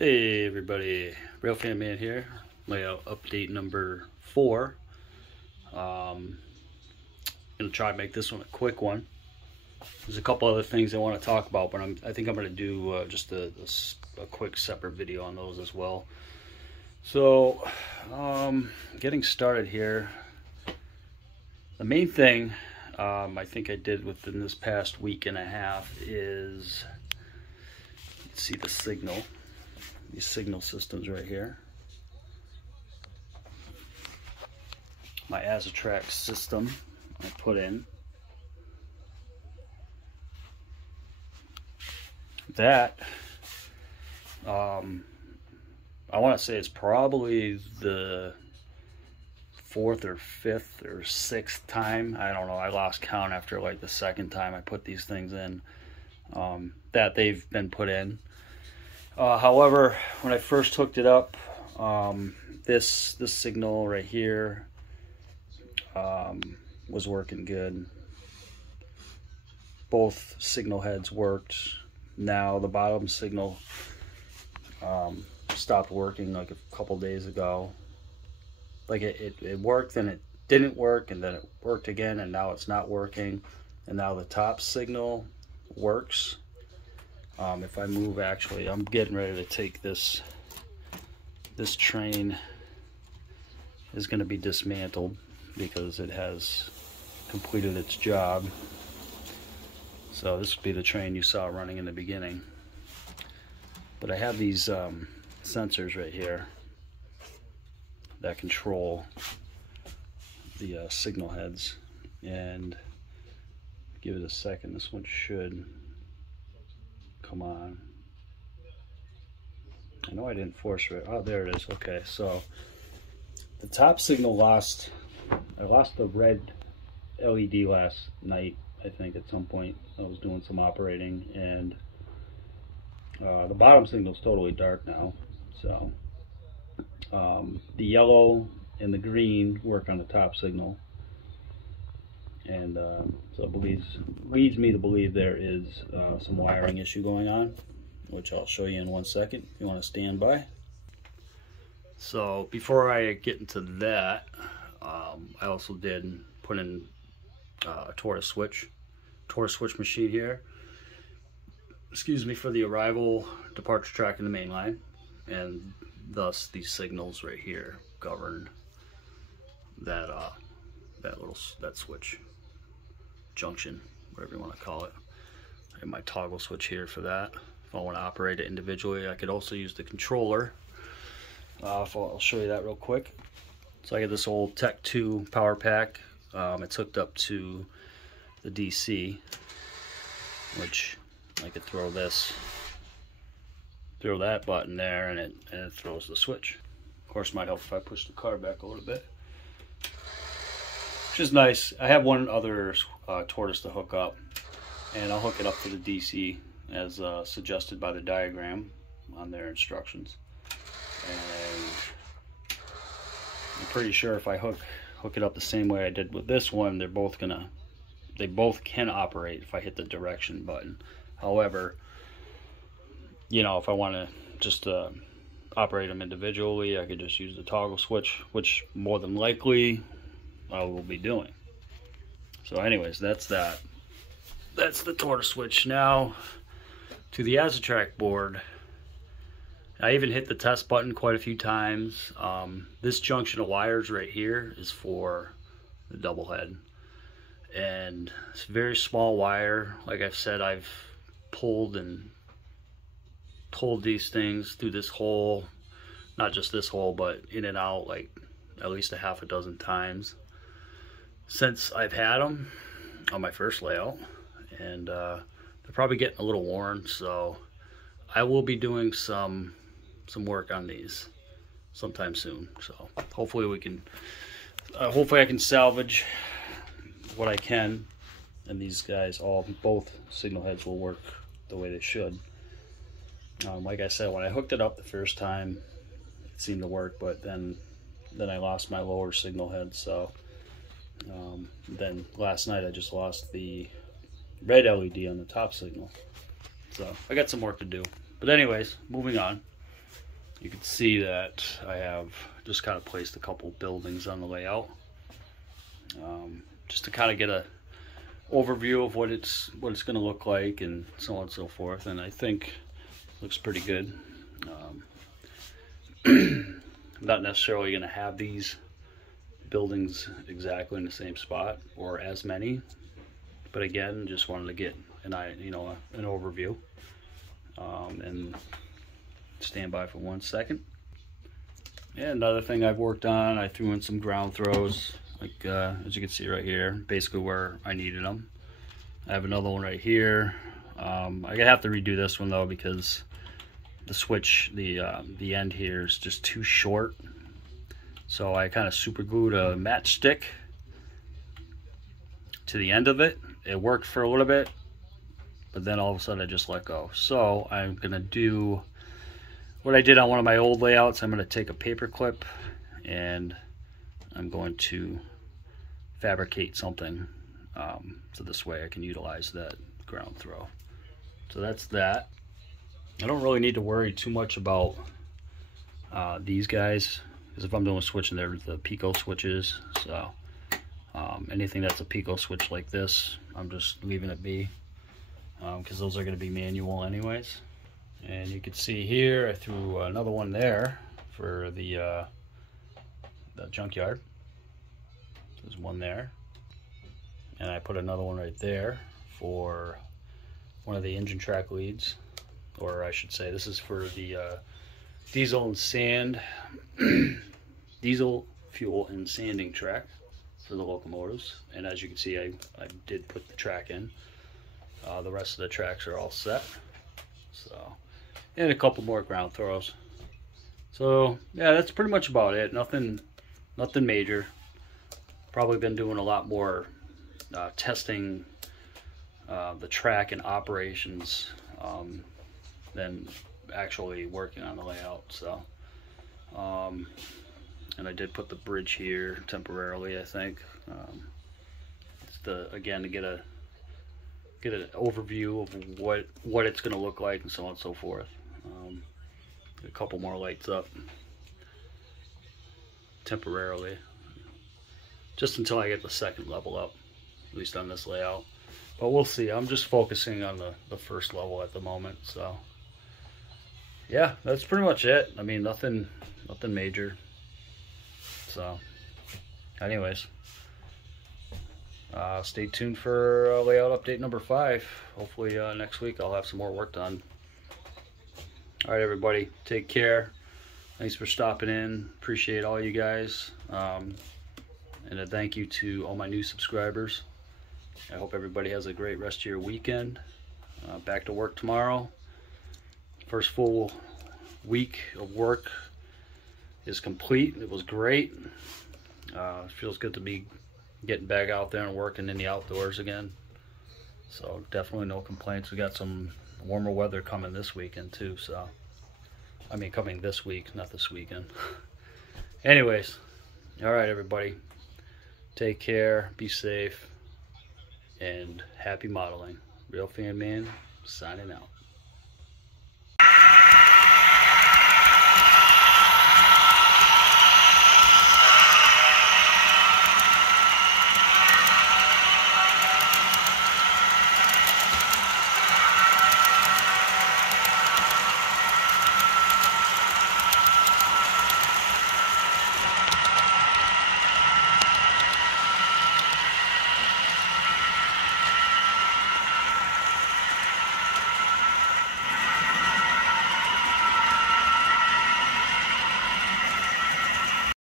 Hey everybody, Railfan Man here. Layout update number 4. Gonna try to make this one a quick one. There's a couple other things I want to talk about, but I think I'm gonna do just a quick separate video on those as well. So, getting started here. The main thing I think I did within this past week and a half is, you can see the signal. These signal systems right here. My Azatrac system I put in. That, I want to say it's probably the 4th or 5th or 6th time. I don't know. I lost count after like the 2nd time I put these things in that they've been put in. However, when I first hooked it up, this signal right here was working good. Both signal heads worked. Now the bottom signal stopped working like a couple days ago. Like it worked, then it didn't work, and then it worked again, and now it's not working. And now the top signal works. If I move, actually, I'm getting ready to take this train is going to be dismantled because it has completed its job. So this would be the train you saw running in the beginning. But I have these sensors right here that control the signal heads. And give it a second, this one should come on. I know I didn't force it. Oh, there it is. Okay, so the top signal I lost the red LED last night, I think, at some point. I was doing some operating, and the bottom signal is totally dark now. So the yellow and the green work on the top signal. And so it leads me to believe there is some wiring issue going on, which I'll show you in 1 second if you want to stand by. So before I get into that, I also did put in a Tortoise switch machine here. Excuse me, for the arrival departure track in the main line, and thus these signals right here govern that that switch junction, whatever you want to call it. I have my toggle switch here for that. If I want to operate it individually, I could also use the controller. I'll show you that real quick. So I got this old Tech 2 power pack. It's hooked up to the DC, which I could throw that button there, and it throws the switch. Of course, it might help if I push the car back a little bit, which is nice. I have one other Tortoise to hook up, and I'll hook it up to the DC as suggested by the diagram on their instructions. And I'm pretty sure if I hook it up the same way I did with this one, they both can operate if I hit the direction button. However, you know, if I want to just operate them individually, I could just use the toggle switch, which more than likely I will be doing. So anyways, that's that. That's the Tortoise switch. Now to the Azatrac board. I even hit the test button quite a few times. This junction of wires right here is for the double head, and it's a very small wire. Like I've said, I've pulled these things through this hole, not just this hole, but in and out like at least a half a dozen times since I've had them on my first layout, and they're probably getting a little worn. So I will be doing some work on these sometime soon. So hopefully we can hopefully I can salvage what I can, and these guys, both signal heads will work the way they should. Like I said, when I hooked it up the first time, it seemed to work, but then I lost my lower signal head. So then last night I just lost the red LED on the top signal. So I got some work to do. But anyways, moving on. you can see that I have just kind of placed a couple buildings on the layout, just to kind of get a overview of what it's going to look like and so on and so forth. And I think it looks pretty good. I'm not necessarily going to have these buildings exactly in the same spot or as many, but again, just wanted to get an overview. And stand by for 1 second. And another thing I've worked on, I threw in some ground throws, like as you can see right here, basically where I needed them. I have another one right here. I'm gonna have to redo this one though, because the switch, the end here is just too short. So I kind of super glued a matchstick to the end of it. It worked for a little bit, but then all of a sudden I just let go. So I'm gonna do what I did on one of my old layouts. I'm gonna take a paper clip and I'm going to fabricate something so this way I can utilize that ground throw. So that's that. I don't really need to worry too much about these guys, because if I'm doing switching, they're the Pico switches. So anything that's a Pico switch like this, I'm just leaving it be, because those are going to be manual anyways. And you can see here I threw another one there for the junkyard. There's one there, and I put another one right there for one of the engine track leads, or I should say this is for the diesel and sand diesel fuel and sanding track for the locomotives. And as you can see, I did put the track in. The rest of the tracks are all set. So, and a couple more ground throws. So yeah, that's pretty much about it. Nothing major. Probably been doing a lot more testing the track and operations than actually working on the layout. So and I did put the bridge here temporarily, I think. It's again to get an overview of what it's going to look like and so on and so forth. A couple more lights up temporarily, just until I get the second level up, at least on this layout. But we'll see. I'm just focusing on the first level at the moment. So yeah, that's pretty much it. I mean, nothing major. So anyways, stay tuned for layout update number 5. Hopefully next week I'll have some more work done. All right, everybody, take care. Thanks for stopping in. Appreciate all you guys. And a thank you to all my new subscribers. I hope everybody has a great rest of your weekend. Back to work tomorrow. First full week of work is complete. It was great. It feels good to be getting back out there and working in the outdoors again. So definitely no complaints. We got some warmer weather coming this weekend too. So I mean, coming this week, not this weekend. Anyways, all right, everybody, take care, be safe, and happy modeling. Real Fan Man signing out.